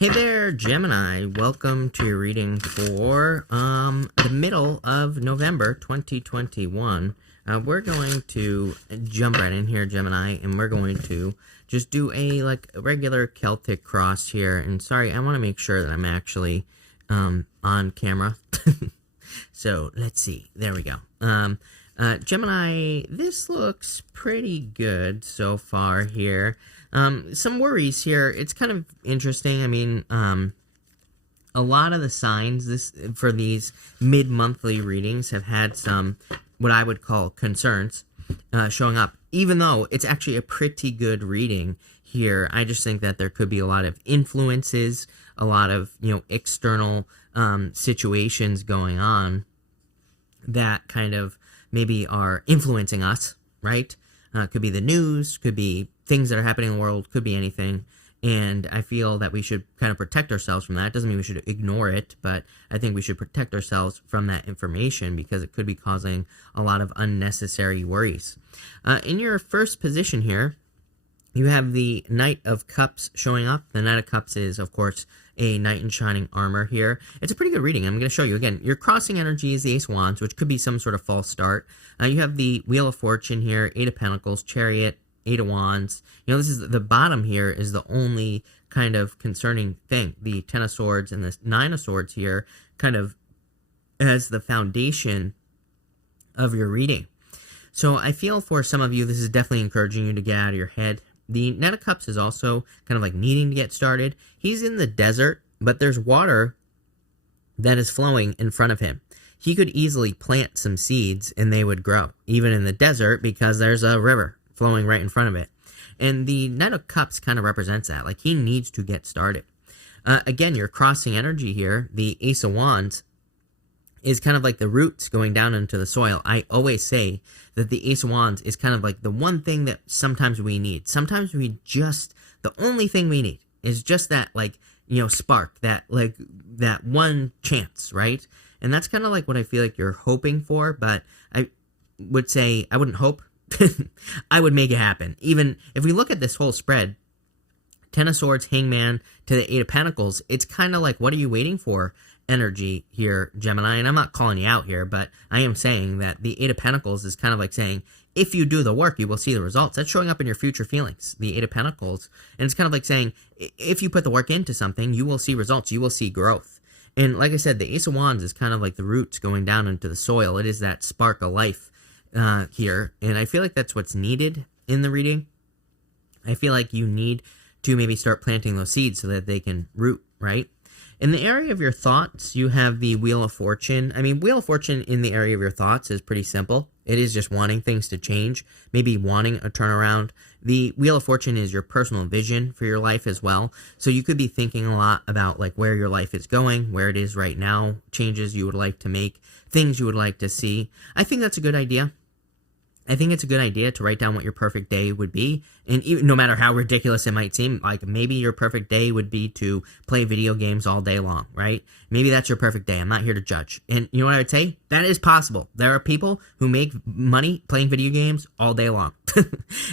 Hey there, Gemini. Welcome to your reading for the middle of November 2021. We're going to jump right in here, Gemini, and we're going to just do a regular Celtic cross here. And sorry, I want to make sure that I'm actually on camera. So let's see. There we go. Gemini, this looks pretty good so far here. Some worries here. It's kind of interesting. I mean, a lot of the signs for these mid-monthly readings have had some, what I would call concerns, showing up. Even though it's actually a pretty good reading here, I just think that there could be a lot of influences, a lot of, external situations going on that kind of maybe are influencing us, right? Could be the news, could be things that are happening in the world, could be anything. And I feel that we should kind of protect ourselves from that. Doesn't mean we should ignore it, but I think we should protect ourselves from that information because it could be causing a lot of unnecessary worries. In your first position here, you have the Knight of Cups showing up. The Knight of Cups is, of course, a knight in shining armor here. It's a pretty good reading. I'm going to show you. Again, your crossing energy is the Ace of Wands, which could be some sort of false start. You have the Wheel of Fortune here, Eight of Pentacles, Chariot, Eight of Wands. This is the bottom here is the only kind of concerning thing. The Ten of Swords and the Nine of Swords here kind of as the foundation of your reading. So I feel for some of you, this is definitely encouraging you to get out of your head. The Knight of Cups is also kind of like needing to get started. He's in the desert, but there's water that is flowing in front of him. He could easily plant some seeds and they would grow, even in the desert, because there's a river flowing right in front of it. And the Knight of Cups kind of represents that. Like, he needs to get started. Again, your crossing energy here, the Ace of Wands, is kind of like the roots going down into the soil. I always say that the Ace of Wands is kind of like the one thing that sometimes we need. Sometimes the only thing we need is just that, spark, that one chance, right? And that's kind of like what I feel like you're hoping for, but I would say I wouldn't hope. I would make it happen. Even if we look at this whole spread, Ten of Swords, Hangman to the Eight of Pentacles, it's kind of like, what are you waiting for energy here, Gemini? And I'm not calling you out here, but I am saying that the Eight of Pentacles is kind of like saying, if you do the work, you will see the results. That's showing up in your future feelings, the Eight of Pentacles. And it's kind of like saying, if you put the work into something, you will see results. You will see growth. And like I said, the Ace of Wands is kind of like the roots going down into the soil. It is that spark of life here. And I feel like that's what's needed in the reading. I feel like you need to maybe start planting those seeds so that they can root, right? In the area of your thoughts, you have the Wheel of Fortune. I mean, Wheel of Fortune in the area of your thoughts is pretty simple. It is just wanting things to change, maybe wanting a turnaround. The Wheel of Fortune is your personal vision for your life as well. So you could be thinking a lot about where your life is going, where it is right now, changes you would like to make, things you would like to see. I think that's a good idea. I think it's a good idea to write down what your perfect day would be. And even, no matter how ridiculous it might seem, maybe your perfect day would be to play video games all day long, right? Maybe that's your perfect day. I'm not here to judge. And you know what I would say? That is possible. There are people who make money playing video games all day long.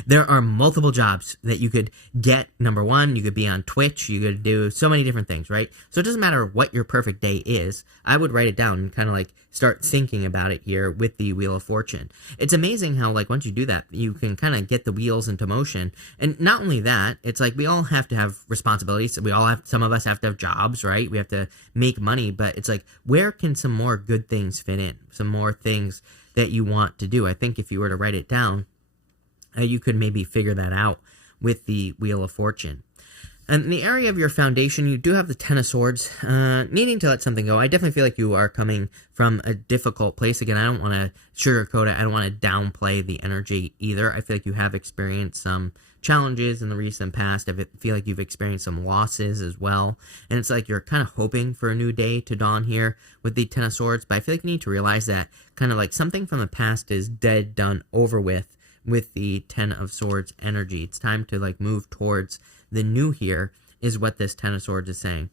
There are multiple jobs that you could get. Number one, you could be on Twitch. You could do so many different things, right? So it doesn't matter what your perfect day is. I would write it down and kind of start thinking about it here with the Wheel of Fortune. It's amazing how once you do that, you can kind of get the wheels into motion. And not only that, it's we all have to have responsibilities. Some of us have to have jobs, right? We have to make money, but it's where can some more good things fit in? Some more things that you want to do. I think if you were to write it down, you could maybe figure that out with the Wheel of Fortune. And in the area of your foundation, you do have the Ten of Swords, needing to let something go. I definitely feel like you are coming from a difficult place. Again, I don't want to sugarcoat it. I don't want to downplay the energy either. I feel like you have experienced some challenges in the recent past. I feel like you've experienced some losses as well. And it's you're kind of hoping for a new day to dawn here with the Ten of Swords. But I feel like you need to realize that kind of something from the past is dead, done, over with the Ten of Swords energy. It's time to move towards the new here is what this Ten of Swords is saying.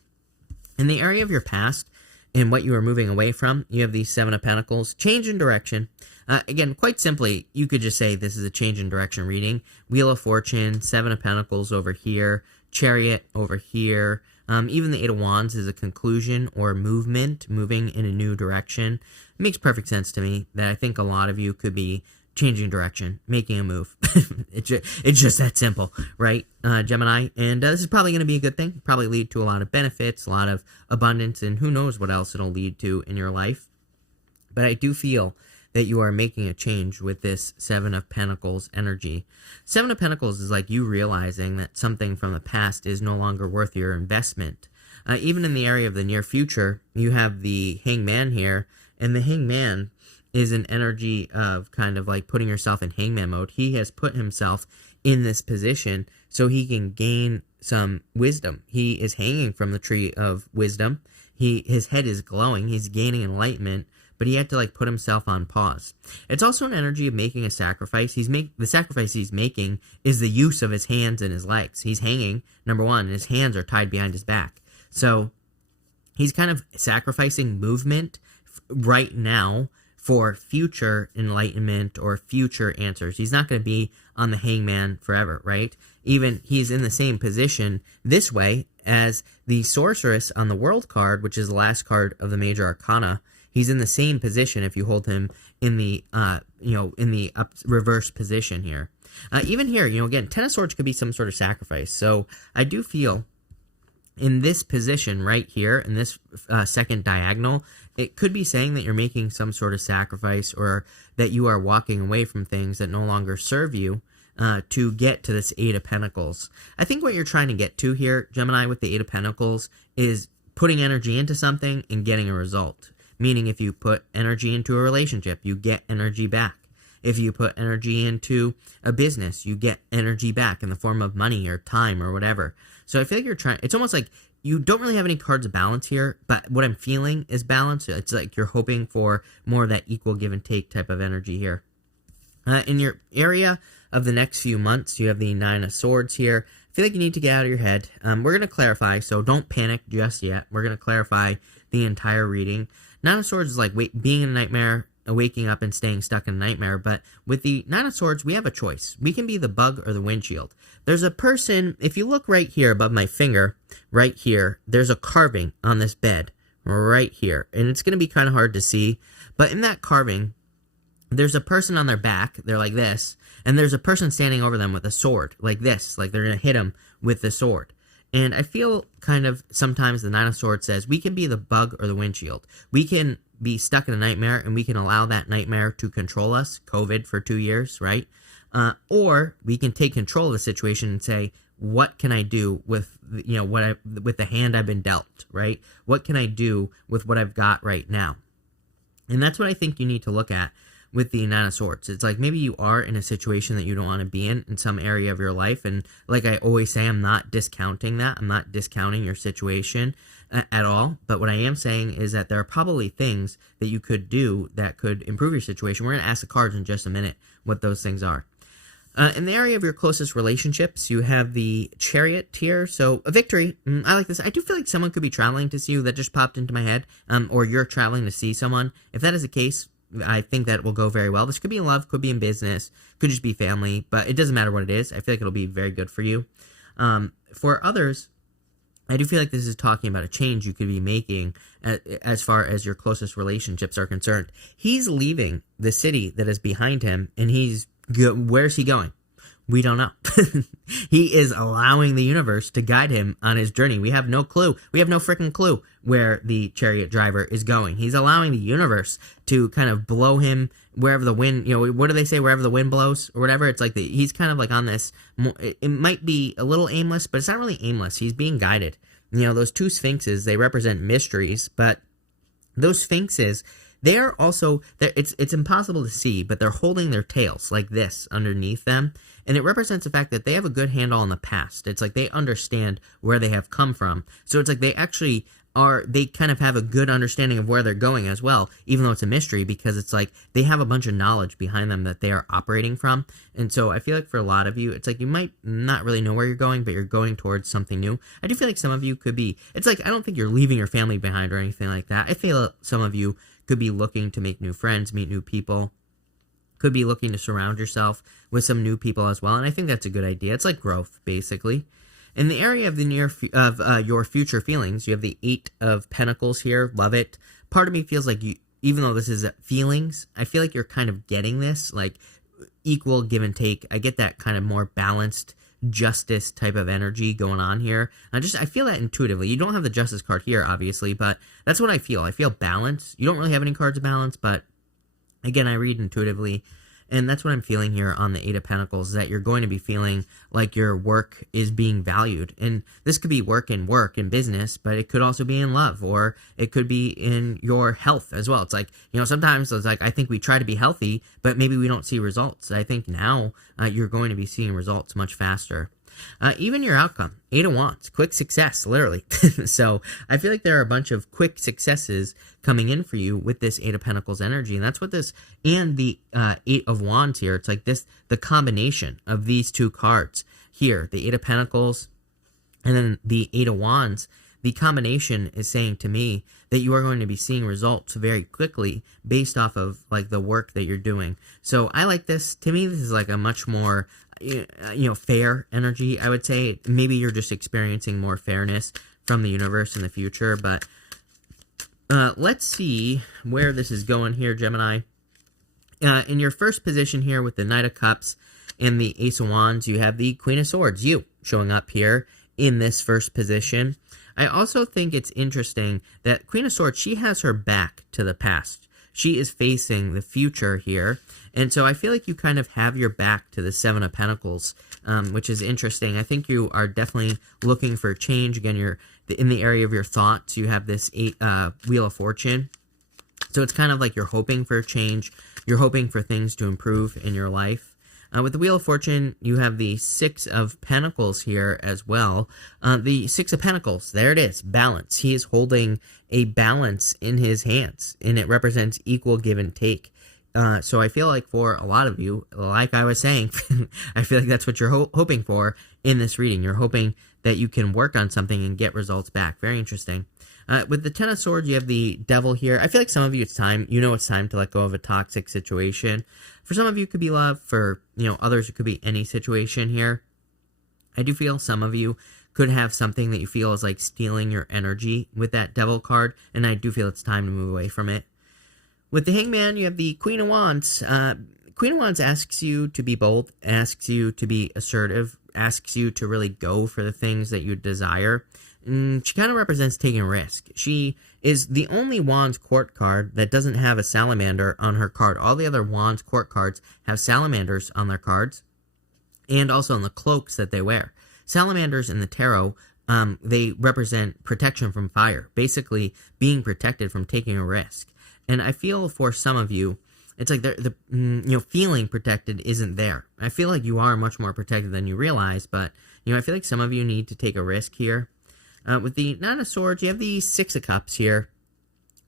In the area of your past and what you are moving away from, you have the Seven of Pentacles, change in direction. Again, quite simply, you could just say this is a change in direction reading. Wheel of Fortune, Seven of Pentacles over here, Chariot over here, Even the Eight of Wands is a conclusion or movement, moving in a new direction. It makes perfect sense to me that I think a lot of you could be changing direction, making a move. It's just that simple, right, Gemini? And this is probably going to be a good thing, probably lead to a lot of benefits, a lot of abundance, and who knows what else it'll lead to in your life. But I do feel that you are making a change with this Seven of Pentacles energy. Seven of Pentacles is like you realizing that something from the past is no longer worth your investment. Even in the area of the near future, you have the Hangman here, and the Hangman is an energy of kind of like putting yourself in hangman mode. He has put himself in this position so he can gain some wisdom. He is hanging from the tree of wisdom. His head is glowing. He's gaining enlightenment, but he had to like put himself on pause. It's also an energy of making a sacrifice. The sacrifice he's making is the use of his hands and his legs. He's hanging, number one, and his hands are tied behind his back. So he's kind of sacrificing movement right now for future enlightenment or future answers. He's not going to be on the hangman forever, right? Even he's in the same position this way as the sorceress on the world card, which is the last card of the major arcana. He's in the same position if you hold him in the, in the reverse position here. Even here, again, Ten of Swords could be some sort of sacrifice. So I do feel in this position right here, in this second diagonal, it could be saying that you're making some sort of sacrifice or that you are walking away from things that no longer serve you to get to this Eight of Pentacles. I think what you're trying to get to here, Gemini, with the Eight of Pentacles is putting energy into something and getting a result. Meaning if you put energy into a relationship, you get energy back. If you put energy into a business, you get energy back in the form of money or time or whatever. So I feel like you're trying, it's almost like you don't really have any cards of balance here, but what I'm feeling is balance. It's like you're hoping for more of that equal give and take type of energy here. In your area of the next few months, you have the Nine of Swords here. I feel like you need to get out of your head. We're going to clarify, so don't panic just yet. We're going to clarify the entire reading. Nine of Swords is like being in a nightmare, waking up and staying stuck in a nightmare, but with the Nine of Swords, we have a choice. We can be the bug or the windshield. There's a person, if you look right here above my finger, right here, there's a carving on this bed, right here, and it's going to be kind of hard to see, but in that carving, there's a person on their back, they're like this, and there's a person standing over them with a sword, like this, like they're going to hit them with the sword. And I feel kind of sometimes the Nine of Swords says we can be the bug or the windshield. We can be stuck in a nightmare and we can allow that nightmare to control us, COVID for 2 years, right? Or we can take control of the situation and say, what can I do with, with the hand I've been dealt, right? What can I do with what I've got right now? And that's what I think you need to look at with the Nine of Swords. It's like maybe you are in a situation that you don't want to be in some area of your life. And like I always say, I'm not discounting that. I'm not discounting your situation at all. But what I am saying is that there are probably things that you could do that could improve your situation. We're going to ask the cards in just a minute what those things are. In the area of your closest relationships, you have the Chariot here. So a victory. I like this. I do feel like someone could be traveling to see you. That just popped into my head. Or you're traveling to see someone. If that is the case, I think that will go very well. This could be in love, could be in business, could just be family, but it doesn't matter what it is. I feel like it'll be very good for you. For others, I do feel like this is talking about a change you could be making as far as your closest relationships are concerned. He's leaving the city that is behind him, and where's he going? We don't know. He is allowing the universe to guide him on his journey. We have no clue. We have no freaking clue where the chariot driver is going. He's allowing the universe to kind of blow him wherever the wind, what do they say, wherever the wind blows or whatever? It's like he's kind of like on this, it might be a little aimless, but it's not really aimless. He's being guided. Those two sphinxes, they represent mysteries, but those sphinxes, they're also, it's impossible to see, but they're holding their tails like this underneath them. And it represents the fact that they have a good handle on the past. It's like they understand where they have come from. So it's like they actually they kind of have a good understanding of where they're going as well, even though it's a mystery, because it's like they have a bunch of knowledge behind them that they are operating from. And so I feel like for a lot of you, it's like you might not really know where you're going, but you're going towards something new. I do feel like some of you could be, it's like I don't think you're leaving your family behind or anything like that. I feel some of you could be looking to make new friends, meet new people, could be looking to surround yourself with some new people as well. And I think that's a good idea. It's like growth, basically. In the area of your future feelings, you have the Eight of Pentacles here. Love it. Part of me feels like you, even though this is feelings, I feel like you're kind of getting this, like equal give and take. I get that kind of more balanced justice type of energy going on here. I feel that intuitively. You don't have the justice card here, obviously, but that's what I feel. I feel balance. You don't really have any cards of balance, but again, I read intuitively, and that's what I'm feeling here on the Eight of Pentacles, is that you're going to be feeling like your work is being valued. And this could be work and business, but it could also be in love, or it could be in your health as well. It's like, sometimes it's like, I think we try to be healthy, but maybe we don't see results. I think now you're going to be seeing results much faster. Even your outcome, Eight of Wands, quick success, literally. So I feel like there are a bunch of quick successes coming in for you with this Eight of Pentacles energy. And that's what this, and the Eight of Wands here, it's like this, the combination of these two cards here, the Eight of Pentacles and then the Eight of Wands, the combination is saying to me that you are going to be seeing results very quickly based off of like the work that you're doing. So I like this. To me, this is like a much more fair energy, I would say. Maybe you're just experiencing more fairness from the universe in the future, but let's see where this is going here, Gemini. In your first position here with the Knight of Cups and the Ace of Wands, you have the Queen of Swords, you showing up here in this first position. I also think it's interesting that Queen of Swords, she has her back to the past. She is facing the future here. And so I feel like you kind of have your back to the Seven of Pentacles, which is interesting. I think you are definitely looking for change. Again, you're in the area of your thoughts. You have this Wheel of Fortune. So it's kind of like you're hoping for change. You're hoping for things to improve in your life. With the Wheel of Fortune, you have the Six of Pentacles here as well. The Six of Pentacles, there it is, balance. He is holding a balance in his hands, and it represents equal give and take. So I feel like for a lot of you, like I was saying, I feel like that's what you're hoping for in this reading. You're hoping that you can work on something and get results back. Very interesting. With the Ten of Swords, you have the Devil here. I feel like some of you, it's time to let go of a toxic situation. For some of you, it could be love. For, others, it could be any situation here. I do feel some of you could have something that you feel is like stealing your energy with that Devil card, and I do feel it's time to move away from it. With the Hangman, you have the Queen of Wands. Queen of Wands asks you to be bold, asks you to be assertive, asks you to really go for the things that you desire. She kind of represents taking a risk. She is the only Wands court card that doesn't have a salamander on her card. All the other Wands court cards have salamanders on their cards and also on the cloaks that they wear. Salamanders in the tarot, they represent protection from fire, basically being protected from taking a risk. And I feel for some of you, it's like feeling protected isn't there. I feel like you are much more protected than you realize, but, I feel like some of you need to take a risk here. With the Nine of Swords, you have the Six of Cups here.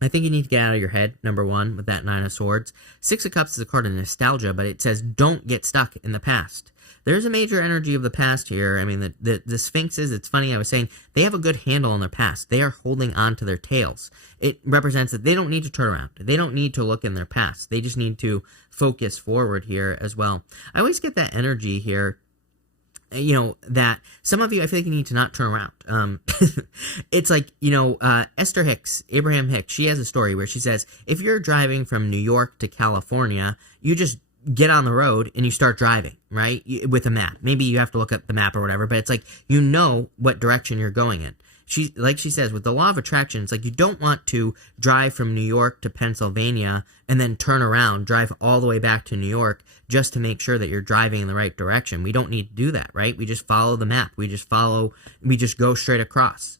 I think you need to get out of your head, number one, with that Nine of Swords. Six of Cups is a card of nostalgia, but it says don't get stuck in the past. There's a major energy of the past here. I mean, the Sphinxes, it's funny, I was saying, they have a good handle on their past. They are holding on to their tails. It represents that they don't need to turn around. They don't need to look in their past. They just need to focus forward here as well. I always get that energy here, that some of you, I feel like you need to not turn around. It's like, Esther Hicks, Abraham Hicks, she has a story where she says, if you're driving from New York to California, you just get on the road and you start driving, right? With a map. Maybe you have to look at the map or whatever, but it's like, what direction you're going in. She says, with the law of attraction, it's like you don't want to drive from New York to Pennsylvania and then turn around, drive all the way back to New York just to make sure that you're driving in the right direction. We don't need to do that, right? We just follow the map. We just go straight across.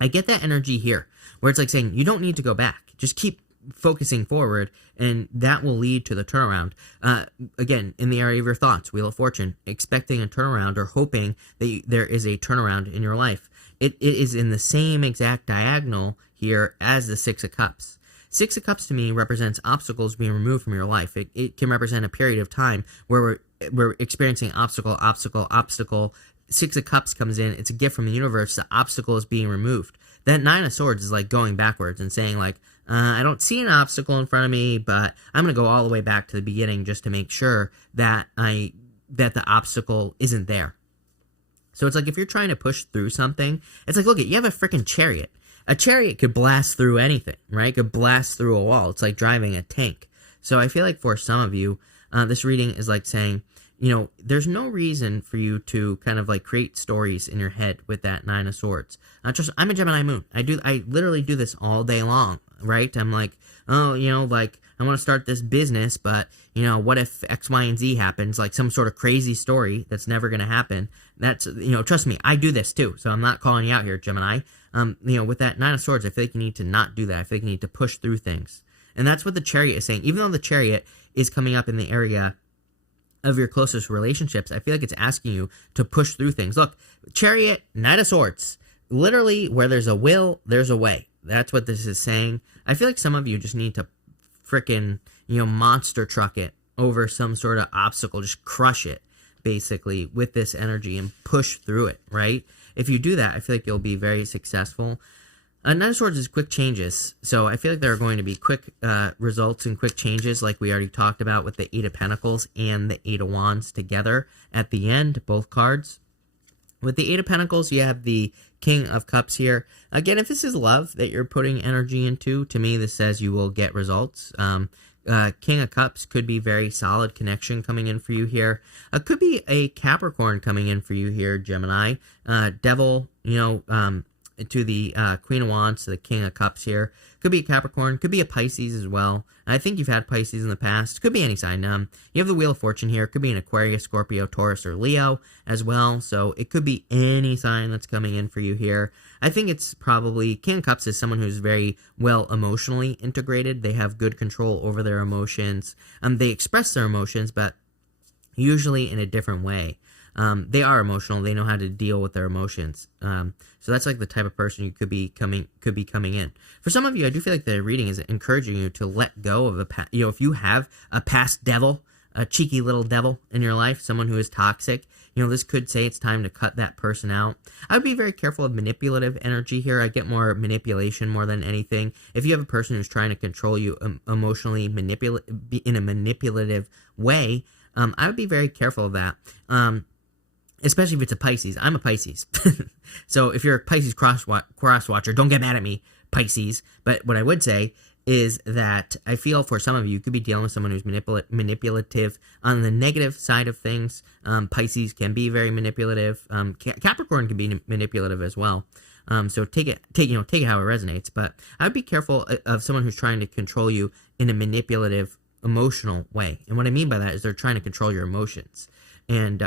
I get that energy here where it's like saying you don't need to go back. Just keep focusing forward, and that will lead to the turnaround. Again, in the area of your thoughts, Wheel of Fortune, expecting a turnaround or hoping that there is a turnaround in your life. It is in the same exact diagonal here as the Six of Cups. Six of Cups to me represents obstacles being removed from your life. It can represent a period of time where we're experiencing obstacle. Six of Cups comes in. It's a gift from the universe. The obstacle is being removed. That Nine of Swords is like going backwards and saying like, I don't see an obstacle in front of me, but I'm going to go all the way back to the beginning just to make sure that the obstacle isn't there. So it's like if you're trying to push through something, it's like, look, you have a freaking chariot. A chariot could blast through anything, right? It could blast through a wall. It's like driving a tank. So I feel like for some of you, this reading is like saying, there's no reason for you to kind of like create stories in your head with that Nine of Swords. I'm a Gemini moon. I literally do this all day long, right? I'm like, oh, like I want to start this business, but what if X, Y, and Z happens? Like some sort of crazy story that's never going to happen. That's, trust me, I do this too. So I'm not calling you out here, Gemini. With that Nine of Swords, I feel like you need to not do that. I feel like you need to push through things. And that's what the Chariot is saying. Even though the Chariot is coming up in the area of your closest relationships, I feel like it's asking you to push through things. Look, Chariot, Knight of Swords. Literally, where there's a will, there's a way. That's what this is saying. I feel like some of you just need to frickin', monster truck it over some sort of obstacle. Just crush it, basically, with this energy and push through it, right? If you do that, I feel like you'll be very successful. Knight of Swords is quick changes, so I feel like there are going to be quick results and quick changes like we already talked about with the Eight of Pentacles and the Eight of Wands together at the end, both cards. With the Eight of Pentacles, you have the King of Cups here. Again, if this is love that you're putting energy into, to me, this says you will get results. King of Cups could be very solid connection coming in for you here. Could be a Capricorn coming in for you here, Gemini. Devil, to the Queen of Wands, to the King of Cups here. Could be a Capricorn, could be a Pisces as well. I think you've had Pisces in the past. Could be any sign. You have the Wheel of Fortune here. Could be an Aquarius, Scorpio, Taurus, or Leo as well. So it could be any sign that's coming in for you here. I think it's probably, King of Cups is someone who's very well emotionally integrated. They have good control over their emotions. They express their emotions, but usually in a different way. They are emotional. They know how to deal with their emotions. So that's like the type of person you could be coming in. For some of you, I do feel like the reading is encouraging you to let go of if you have a past devil, a cheeky little devil in your life, someone who is toxic, this could say it's time to cut that person out. I would be very careful of manipulative energy here. I get more manipulation more than anything. If you have a person who's trying to control you emotionally, in a manipulative way, I would be very careful of that. Especially if it's a Pisces. I'm a Pisces. So if you're a Pisces cross-watcher, don't get mad at me, Pisces. But what I would say is that I feel for some of you, you could be dealing with someone who's manipulative on the negative side of things. Pisces can be very manipulative. Capricorn can be manipulative as well. So take it how it resonates. But I would be careful of someone who's trying to control you in a manipulative, emotional way. And what I mean by that is they're trying to control your emotions. And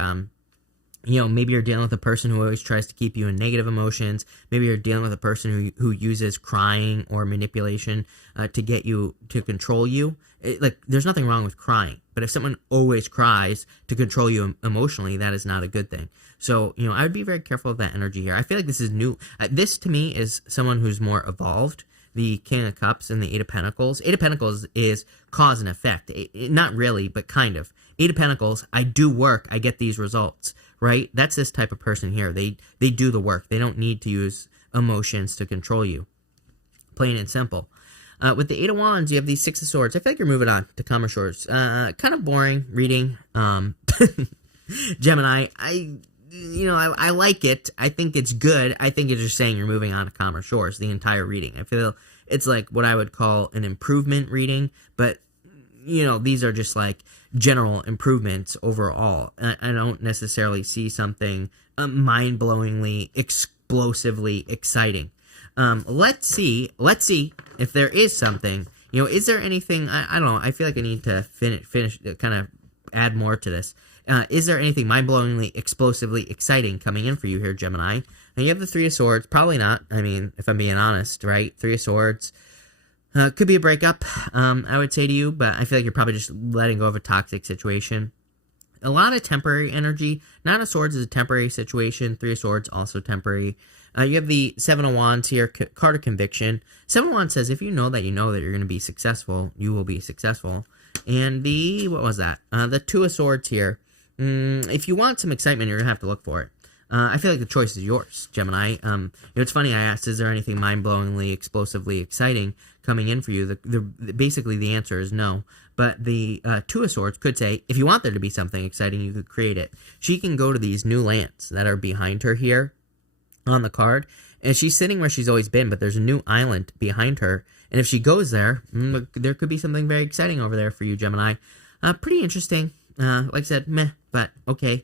maybe you're dealing with a person who always tries to keep you in negative emotions. Maybe you're dealing with a person who uses crying or manipulation to get you, to control you. There's nothing wrong with crying. But if someone always cries to control you emotionally, that is not a good thing. So, I would be very careful of that energy here. I feel like this is new. This, to me, is someone who's more evolved. The King of Cups and the Eight of Pentacles. Eight of Pentacles is cause and effect. Not really, but kind of. Eight of Pentacles, I do work, I get these results, right? That's this type of person here. They do the work. They don't need to use emotions to control you. Plain and simple. With the Eight of Wands, you have the Six of Swords. I feel like you're moving on to calmer shores. Kind of boring reading. Gemini, I like it. I think it's good. I think it's just saying you're moving on to calmer shores, the entire reading. I feel it's like what I would call an improvement reading, but, these are just like general improvements overall. I don't necessarily see something mind-blowingly, explosively exciting. Let's see if there is something. Is there anything? I don't know. I feel like I need to finish, kind of add more to this. Is there anything mind-blowingly, explosively exciting coming in for you here, Gemini? Now, you have the Three of Swords. Probably not. I mean, if I'm being honest, right? Three of Swords. Could be a breakup, I would say to you, but I feel like you're probably just letting go of a toxic situation. A lot of temporary energy. Nine of Swords is a temporary situation. Three of Swords, also temporary. You have the Seven of Wands here, card of conviction. Seven of Wands says if you know that you're going to be successful, you will be successful. And what was that? The Two of Swords here. If you want some excitement, you're going to have to look for it. I feel like the choice is yours, Gemini. It's funny, I asked, is there anything mind-blowingly, explosively exciting coming in for you? Basically, the answer is no. But the Two of Swords could say, if you want there to be something exciting, you could create it. She can go to these new lands that are behind her here on the card, and she's sitting where she's always been, but there's a new island behind her, and if she goes there, there could be something very exciting over there for you, Gemini. Pretty interesting. Like I said, meh, but okay.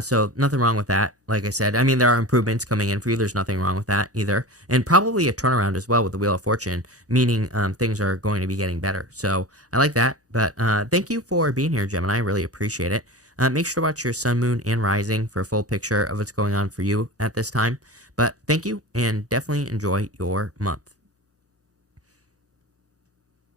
So nothing wrong with that. Like I said, I mean, there are improvements coming in for you. There's nothing wrong with that either. And probably a turnaround as well with the Wheel of Fortune, meaning things are going to be getting better. So I like that. But thank you for being here, Gemini. I really appreciate it. Make sure to watch your sun, moon, and rising for a full picture of what's going on for you at this time. But thank you, and definitely enjoy your month.